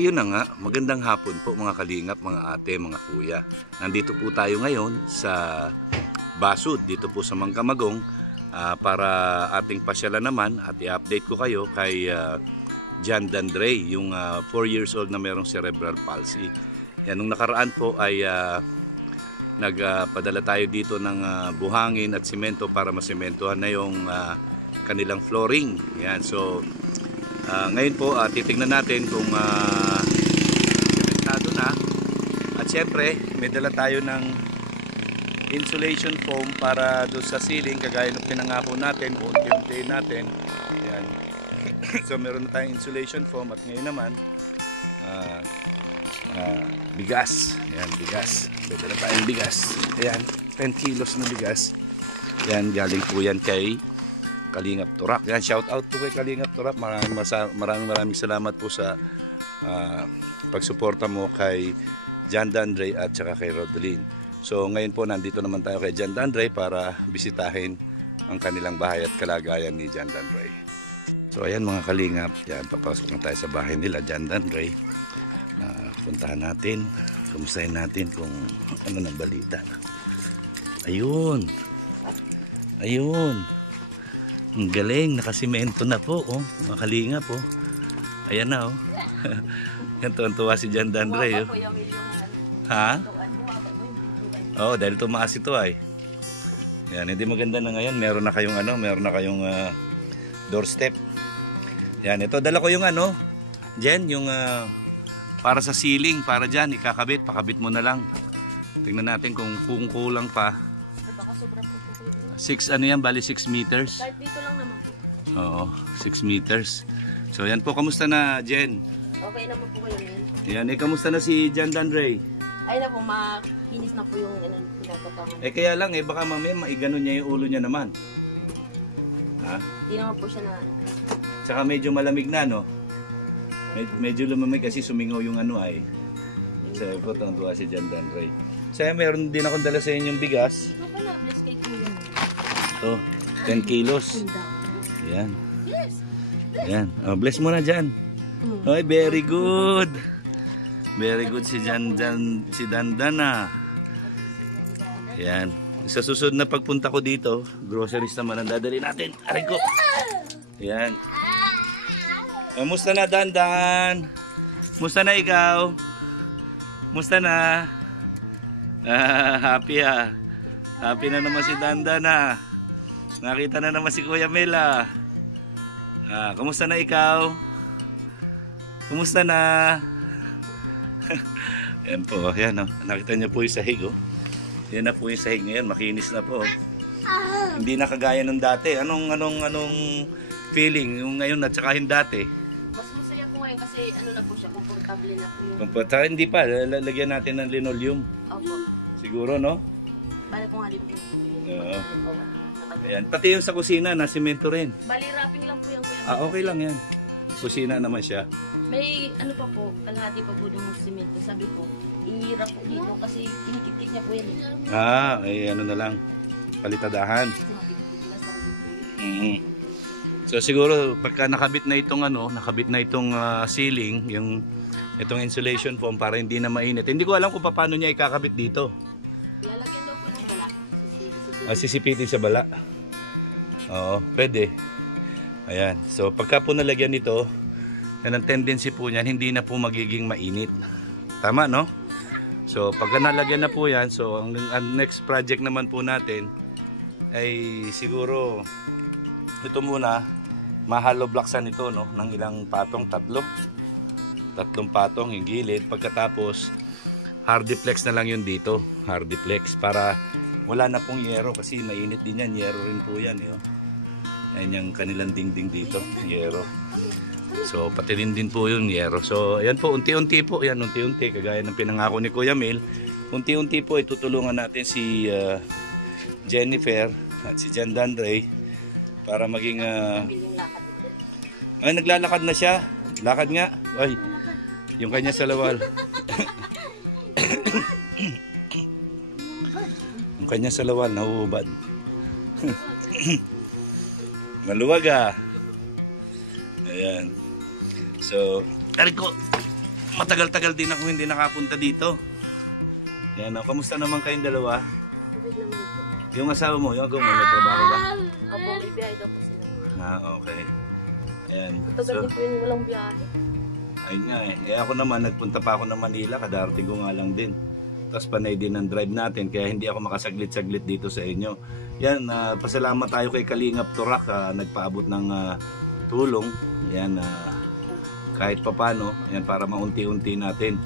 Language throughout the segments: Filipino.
Yun na nga, magandang hapon po mga kalingap, mga ate, mga kuya. Nandito po tayo ngayon sa Basud, dito po sa Mangkamagong, para ating pasyalan naman at i-update ko kayo kay John Dandre, yung 4 years old na mayroong cerebral palsy. Yan, nung nakaraan po ay nagpadala tayo dito ng buhangin at simento para masimentohan na yung kanilang flooring. Yan, so ngayon po titingnan natin kung sementado na. At syempre may dala tayo ng insulation foam para doon sa ceiling, kagaya ng pinangako natin, unti-untiin natin. Yan. So meron na tayong insulation foam at ngayon naman bigas. Yan, bigas. May dala tayong bigas. Ayan, 10 kilos na bigas. Yan, galing po yan kay Kalingap Turap. Yan, shout out po kay Kalingap Turap. Maraming salamat po sa pagsuporta mo kay John Dandre at saka kay Rodeline. So ngayon po nandito naman tayo kay John Dandre para bisitahin ang kanilang bahay at kalagayan ni John Dandre. So ayan mga kalingap, yan, papasok na tayo sa bahay nila John Dandre. Puntahan natin, kumustahin natin kung ano ng balita. Ayun. Ayun. Ang galing, nakasimento na po, oh. Mga kalingap, oh. Ayan na, oh. Yan, tuwan-tuwa si John Dandre, oh. Ha? Oo, dahil tumaas ito ay. Yan, hindi maganda na ngayon. Meron na kayong doorstep. Yan, ito dala ko yung Jen, yung para sa ceiling, para diyan ikakabit, pakabit mo na lang. Tingnan natin kung kulang pa. Baka sobra po. 6 yan, bali 6 meters. Kahit dito lang naman po. Oo, 6 meters. So yan po, kamusta na Jen? Okay naman po kayo ngayon. Yan, kamusta na si John Dandre? Ay na po, makinis na po yung pinagkapangan. Kaya lang baka mamaya maigano niya yung ulo niya naman. Ha? Hindi naman po siya na... Tsaka medyo malamig na, no? Medyo lumamig kasi sumingaw yung ay. Sabi po, tuwa si John Dandre. Saya meron din akong dala sa inyong bigas. Ito pala, bless kay Kuya. Ito, 10 kilos. Ayan. Yes! Ayan. Oh, bless mo na dyan. Oy, very good. Very good si si Dandana. Ayan. Sa susunod na pagpunta ko dito, groceries naman ang dadali natin. Aray ko. Ayan. Musta na, Dandan? Musta na ikaw? Musta na? Happy Happy na naman si Dandana. Nakita na naman si Kuya Mela. Kumusta na ikaw? Kumusta na? Yan po, yan nakita niyo po yung sahig, oh. Yan na po yung sahig ngayon, makinis na po. Hindi na kagaya nung dati. Anong feeling yung ngayon at saka yung dati? Mas masaya po ngayon kasi na po siya, komportable na po yung... Komportable, hindi pa, lalagyan natin ng linoleum. Opo. Siguro, no? Bale po nga din po. Oo. Ayan, pati yung sa kusina, nasimento rin. Bali, wrapping lang po yung kuya. Okay lang yan. Kusina naman siya. May pa po, kalahati pa po ng simento. Sabi ko, i-wrap po dito kasi kinikit niya po yan. Na lang. Palitadahan. So siguro pagka nakabit na itong ceiling, itong insulation foam para hindi na mainit. Hindi ko alam kung paano niya ikakabit dito. Lalagyan daw po ng bala. Sisipitin sa bala. Oo, pwede. Ayan. So pagka po nalagyan nito, yan ang tendency po niyan, hindi na po magiging mainit. Tama, no? So pagka nalagyan na po yan, so ang next project naman po natin ay siguro ito muna, ma-hollow blocksan ito, no? Ng ilang patong, tatlong patong yung gilid. Pagkatapos hardiplex na lang yun dito, hardiplex, para wala na pong yero kasi mainit din yan, yero rin po yan, eh. Ayan yung kanilang dingding dito, yero. So pati rin din po yung yero. So ayan po, unti-unti po, yan unti-unti, kagaya ng pinangako ni Kuya Mel, unti-unti po itutulungan natin si Jennifer at si John Dandre para maging ay, naglalakad na siya. Lakad nga. Ay, yung kanya sa lawal. Yung kanya sa lawal, nahuhubad. Maluwag ah. Ayan. So, aray ko. Matagal-tagal din ako hindi nakapunta dito. Yan, kamusta naman kayong dalawa? Tubig naman po. Yung asawa mo, yung agaw mo, may trabaho ba? Opo, may biyahe daw po sila. Okay. Ayan. Matagal din po yung walang biyahe. Ayun nga eh. Ako naman, nagpunta pa ako ng Manila, kadarating ko nga lang din. Tapos panay din ang drive natin, kaya hindi ako makasaglit-saglit dito sa inyo. Yan, pasalamat tayo kay Kalingap Turak, nagpaabot ng tulong. Yan, kahit papano, yan, para maunti-unti natin.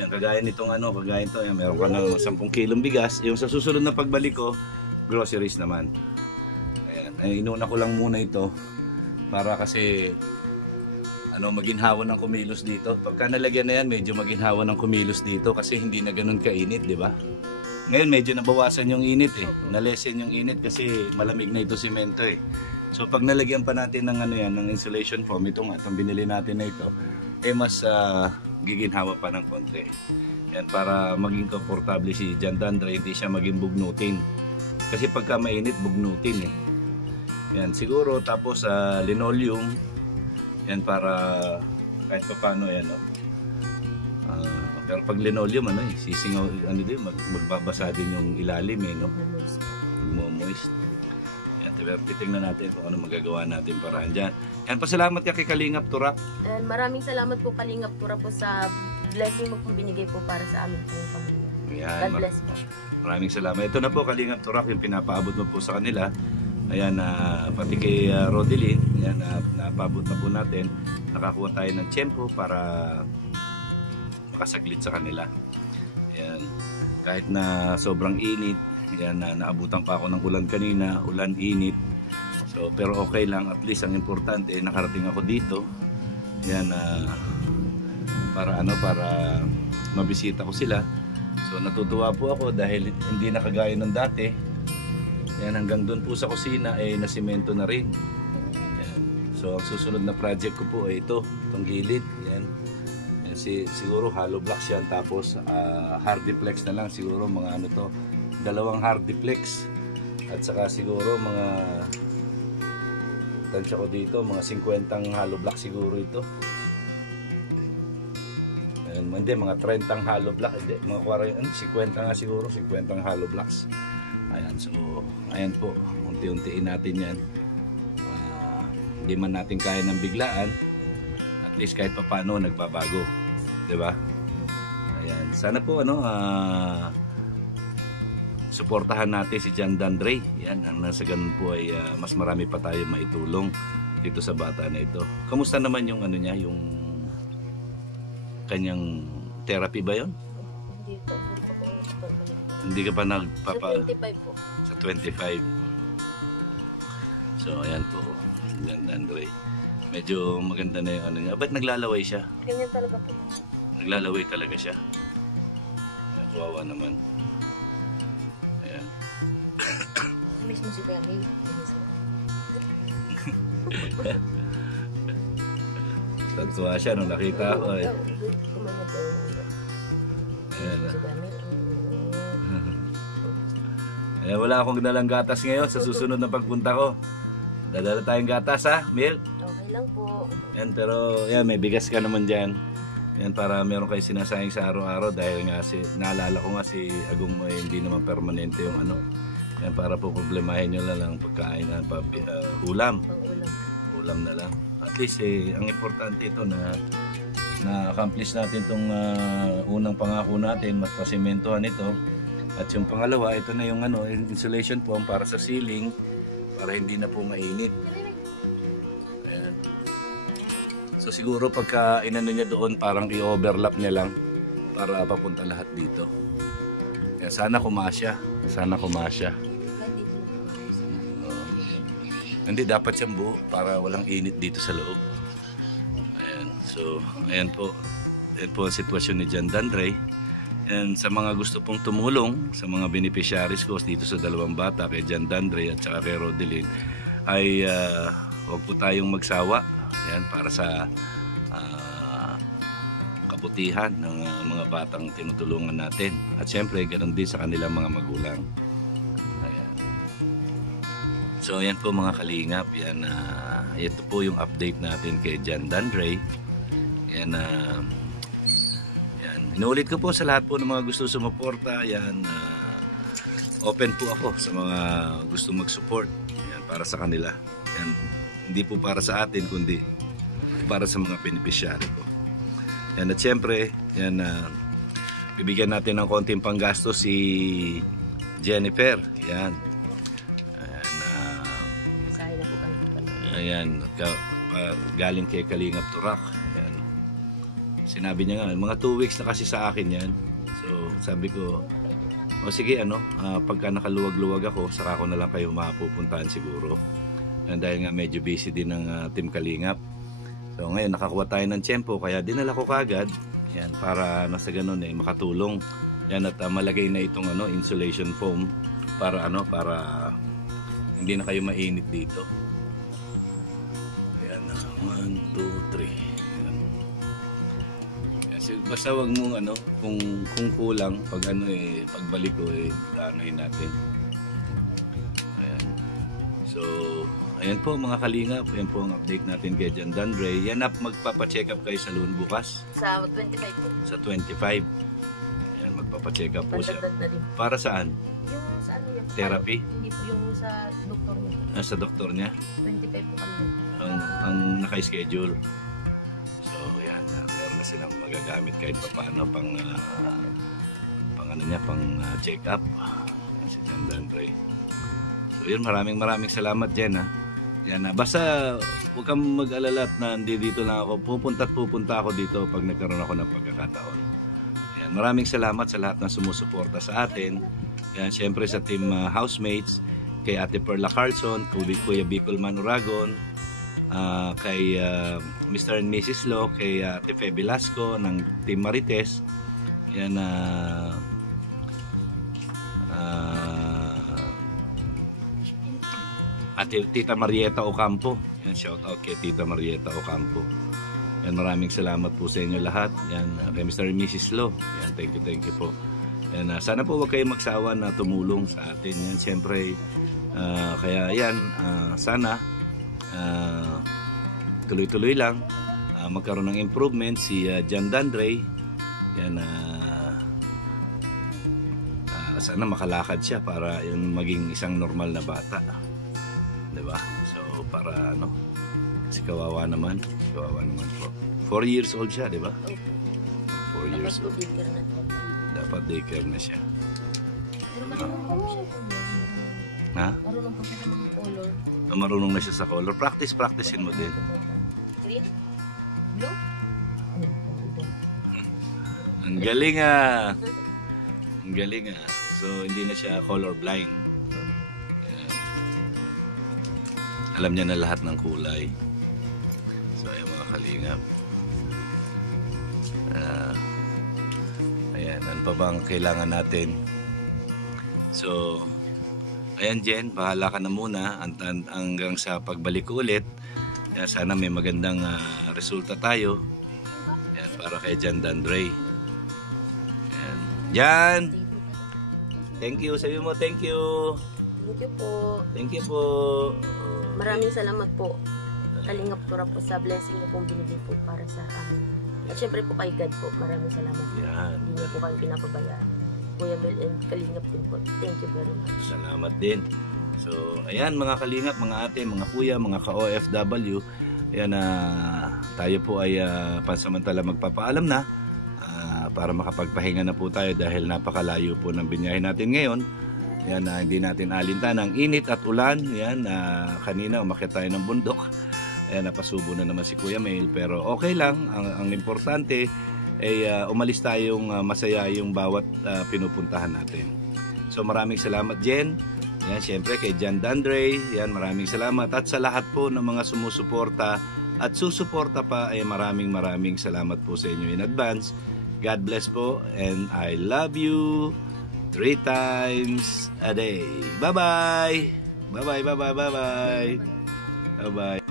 Yan, kagaya nitong kagaya ito, yan, meron ka ng 10 kilong bigas. Yung sa susunod na pagbalik ko, groceries naman. Ayan, inuna ko lang muna ito para kasi maginhawa ng kumilos dito. Pagka nalagyan na yan, medyo maginhawa ng kumilos dito kasi hindi na ganun kainit, di ba? Ngayon medyo nabawasan yung init eh. Nalesen yung init kasi malamig na ito semento eh. So pag nalagyan pa natin ng ng insulation foam, itong binili natin na ito, mas giginhawa pa ng konti. Yan, para maging komportable si John Dandre, hindi siya maging bugnutin. Kasi pagka mainit, bugnutin eh. Yan, siguro tapos linoleum. Yan, para kahit pa paano yan, pero pag linoleum, sisingaw, din, magbabasa din yung ilalim eh, no? Magmo-moist. Yan, titingnan natin kung ano magagawa natin para dyan. Yan, pasalamat ka kay Kalingap Turak. And maraming salamat po Kalingap Turak po sa blessing mo pong binigay po para sa amin pong pamilya. Yan, God bless po. Maraming salamat. Ito na po Kalingap Turak, yung pinapaabot mo po sa kanila. Ayan, pati kay Rodeline, ayan, napabot na po natin. Nakakuha tayo ng tiyempo para makasaglit sa kanila. Ayan, kahit na sobrang init, ayan, naabutan pa ako ng ulan kanina, ulan, init. So, pero okay lang, at least ang importante, nakarating ako dito. Ayan, para mabisita ko sila. So, natutuwa po ako dahil hindi nakagaya ng dati. Yan, hanggang doon po sa kusina nasimento na rin. Yan. So ang susunod na project ko po ay ito, itong gilid. Yan. Yan, siguro hollow blocks yan, tapos hardiplex na lang siguro, mga dalawang hardiplex at saka siguro mga tansya ko dito, mga 50 hollow block siguro ito. Yan, hindi, mga 30 hollow block, hindi, mga 50 nga siguro, 50 hollow blocks. Ayan, so ayan po, unti-untiin natin yan. Hindi man natin kaya ng biglaan, at least kahit papano nagbabago, diba? Ayan, sana po suportahan natin si John Dandre. Yan, ang nasa ganun po ay mas marami pa tayo maitulong dito sa bata na ito. Kamusta naman yung niya, yung kanyang therapy ba yun? Hindi po. Hindi ka pa nagpapa... Sa 25 po. Sa 25. So, ayan po. John Dandre. Medyo maganda na yung niya. Ba't naglalaway siya? Ganyan talaga po. Naglalaway talaga siya. Kawawa naman. Ayan. Miss mo si Kuya May. Tatuwa siya nung nakita ko eh. Ayan. Eh, wala akong dalang gatas ngayon sa susunod na pagpunta ko. Dadala tayong gatas ha, milk. Okay lang po. Yan, pero yan, may bigas ka naman dyan. Yan, para meron kayo sinasayang sa araw-araw dahil nga naalala ko nga si Agong mo hindi naman permanente yung Yan, para po problemahin nyo lang pagkain na ulam. Ulam na lang. At least ang importante ito na-accomplish natin itong unang pangako natin, mas pasimentohan ito. At yung pangalawa, ito na yung insulation foam para sa ceiling, para hindi na po mainit. Ayan. So siguro pagka niya doon, parang i-overlap niya lang para papunta lahat dito. Kaya sana kumasya. Sana kumasya. Hindi, dapat siyang buo para walang init dito sa loob. Ayan. So, ayan po. Ayan po ang sitwasyon ni John Dandre. And sa mga gusto pong tumulong, sa mga beneficiaries ko dito sa dalawang bata, kay John Dandre at saka kay Rodeline, ay huwag po tayong magsawa. Yan, para sa kabutihan ng mga batang tinutulungan natin. At syempre, ganoon din sa kanilang mga magulang. Ayan. So, yan po mga kalingap. Yan, ito po yung update natin kay John Dandre. Yan, yan. Inuulit ko po sa lahat po ng mga gusto sumuporta. Yan, open po ako sa mga gusto mag-support. Yan, para sa kanila. Yan, hindi po para sa atin, kundi para sa mga beneficiary po. Yan, at syempre, yan, bibigyan natin ng konting panggasto si Jennifer. Yan. Ayan, galing kay Kalingap Turak. Ayan. Sinabi niya nga, mga 2 weeks na kasi sa akin yan. So, sabi ko, o sige, pagka nakaluwag-luwag ako, saka ko na lang kayo mapupuntahan siguro. Ayan, dahil nga medyo busy din ng Team Kalingap. So, ngayon, nakakuha tayo ng tiyempo, kaya dinala ko kagad. Ayan, para nasa ganun makatulong. Ayan, at malagay na itong insulation foam para para hindi na kayo mainit dito. 1, 2, 3. Ayan. Basta wag mong kung kulang pag pagbalik ko anuhin natin. Ayan. So, ayan po mga kalingap, ayan po ang update natin kay John Dandre. Yan magpapa-check up kayo sa Loon bukas. Sa 25 po. Sa 25. Ayan, magpapa-check up po siya. Para saan? Yung sa yung therapy? Hindi po, yung sa doktor niya. Sa doktor niya? 25 po kami. Ang naka-schedule. So, yan. Meron na silang magagamit kahit pa paano pang check up. Si John Dandre. So, yun. Maraming salamat Jen, ha. Yan, basta huwag kang mag-alala na dito lang ako. Pupunta ako dito pag nagkaroon ako ng pagkakataon. Yan. Maraming salamat sa lahat ng sumusuporta sa atin. Yan, syempre sa team housemates, kay Ate Perla Carlson, Kuya Bicol Manuragon, kay Mr. and Mrs. Lo, kay Ate Fe Velasco ng Team Marites. Yan, Ate Tita Marieta Ocampo. Yan, shout out kay Tita Marieta Ocampo. Yan, maraming salamat po sa inyo lahat. Yan, kay Mr. and Mrs. Lo. Yan, thank you po. Yan, sana po wag kayong magsawa na tumulong sa atin. Yan, siyempre, kaya yan, sana tuloy-tuloy lang, magkaroon ng improvement si John Dandre. Yan, sana makalakad siya para yun maging isang normal na bata, diba? So para kasi kawawa naman po. 4 years old siya, diba? 4 years old. Dapat daycare na siya. Ha? Marunong po siya sa mga color. Marunong na siya sa color. Practicein mo din. Green? Blue? Ang galing ah. Ang galing ah. So hindi na siya color blind. Alam niya na lahat ng kulay. So ayan mga kalingap. Ayan, ano pa bang kailangan natin? So ayan Jen, bahala ka na muna hanggang sa pagbalik ulit. Sana may magandang resulta tayo. Yan, para kay John Dandre. Yan. Jan! Thank you. Sabi mo, thank you. Thank you po. Thank you po. Maraming salamat po. Kalingap Turak po sa blessing niyo pong binigay po para sa amin. At syempre po kay God po. Maraming salamat po. Yan. Hindi niyo po kayo pinapabayaan. Kuya Mel and Kalingap din po. Thank you very much. Salamat din. So, ayan mga kalingap, mga ate, mga kuya, mga ka-OFW. Ayan, tayo po ay pansamantala magpapaalam na para makapagpahinga na po tayo dahil napakalayo po ng binyahe natin ngayon. Ayan, hindi natin alintan ang init at ulan. Ayan, kanina umakyat tayo ng bundok. Ayan, napasubo na naman si Kuya Mel. Pero okay lang, ang importante ay umalis tayong masaya yung bawat pinupuntahan natin. So maraming salamat Jen. Yan, syempre kay John Dandre. Yan, maraming salamat. At sa lahat po ng mga sumusuporta at susuporta pa ay maraming salamat po sa inyo in advance. God bless po and I love you 3 times a day. Bye-bye! Bye-bye, bye-bye, bye-bye! Bye-bye!